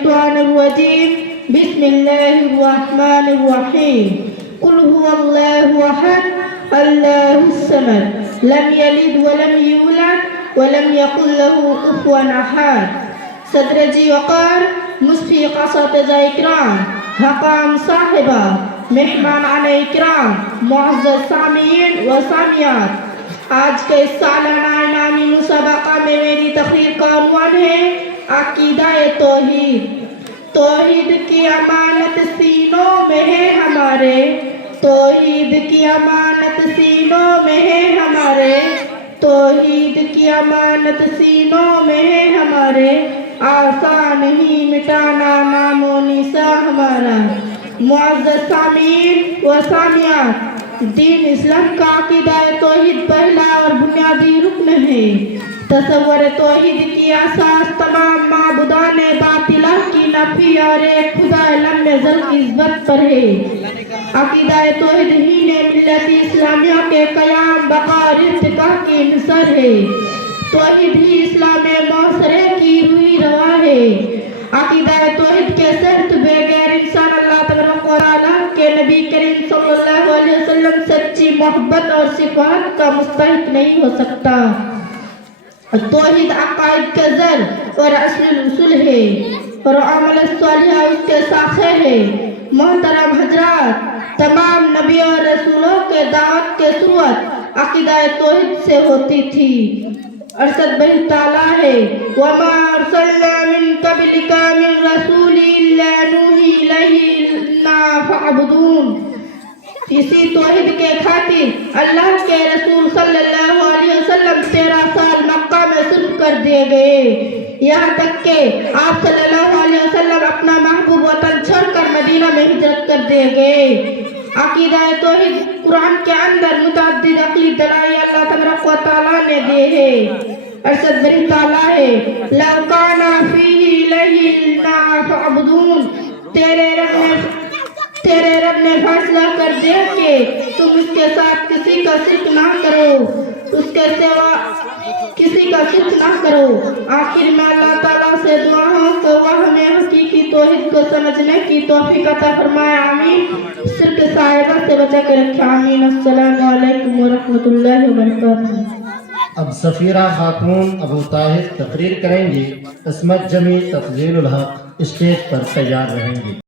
الشيطان الرجيم بسم الله الرحمن الرحيم قل هو الله أحد الله الصمد لم يلد ولم يولد ولم يكن له كفوا أحد. صدر جی وقار مشفق اساتذہ اکرام حکام صاحبہ مہمان اکرام معزز سامعین و سامعات، آج کے اس سالانہ انعامی مسابقہ میں میری تقریر کا عنوان ہے عقیدہ توحید. توحید کی امانت سینوں میں ہے ہمارے، توحید کی امانت سینوں میں ہے ہمارے، توحید کی امانت سینوں میں ہے ہمارے، آسان ہی مٹانا نام و نساں ہمارا. معزز سامعین و سامعات، دین اسلام کا عقیدہ توحید پہلا اور بنیادی رکن ہے. تصور توحید کی اساس تمام معبودان باطلہ کی نفی اور ایک خدا لم یزل کی نسبت پر ہے. عقیدہ توحید ہی نے ملت اسلامیہ کے قیام بقا اور ارتقاء کی مصر ہے. توحید ہی اسلام معاشرے کی روح رواں ہے. عقیدہ توحید کے صحت بغیر انسان اللہ تبارک و تعالیٰ کے نبی کریم صلی اللہ علیہ وسلم سچی محبت اور صفات کا مستحق نہیں ہو سکتا. توحید عقائد کا زر اور اصل اصول ہے اور عمل صالحہ اس کے ساخے ہے. محترم حضرات، تمام نبی اور رسولوں کے دعوت کے شروعات عقیدہ توحید سے ہوتی تھی. ارشد بری تعالیٰ ہے وَمَا أَرْسَلْنَا مِن قَبْلِكَ مِن رَّسُولٍ إِلَّا نُوحِي إِلَيْهِ أَنَّا فَاعْبُدُونِ. اسی توحید کے خاطر اللہ کے رسول صلی اللہ علیہ وسلم 13 سال مکہ میں صرف کر دیے گئے، یہاں تک کہ آپ صلی اللہ علیہ وسلم اپنا محبوب وطن چھوڑ کر مدینہ میں ہجرت کر دیے گئے. عقیدہ توحید قرآن کے اندر متعدد عقلی دلائل اللہ تبارک و تعالیٰ نے دیے ہیں. ارشد بری تعالیٰ ہے لَوْ كَانَ فِيهِ إِلَيْهِ فَاعْبُدُونِ. تیرے رب نے فیصلہ کر دیا کہ تم اس کے ساتھ کسی کا شرک نہ کرو، اس کے سوا کسی کا شرک نہ کرو. آخر میں اللہ تعالیٰ سے دعا ہو کہ وہ ہمیں حقیقی توحید کو سمجھنے کی توفیق عطا فرمائے. آمین. شرک صاحبہ سے بچا کے رکھے. آمین. السلام علیکم ورحمۃ اللہ وبرکاتہ. اب سفیرہ خاتون ابو طاہر تقریر کریں گی. عصمت جمیل تفضیل الحق اسٹیج پر تیار رہیں گی.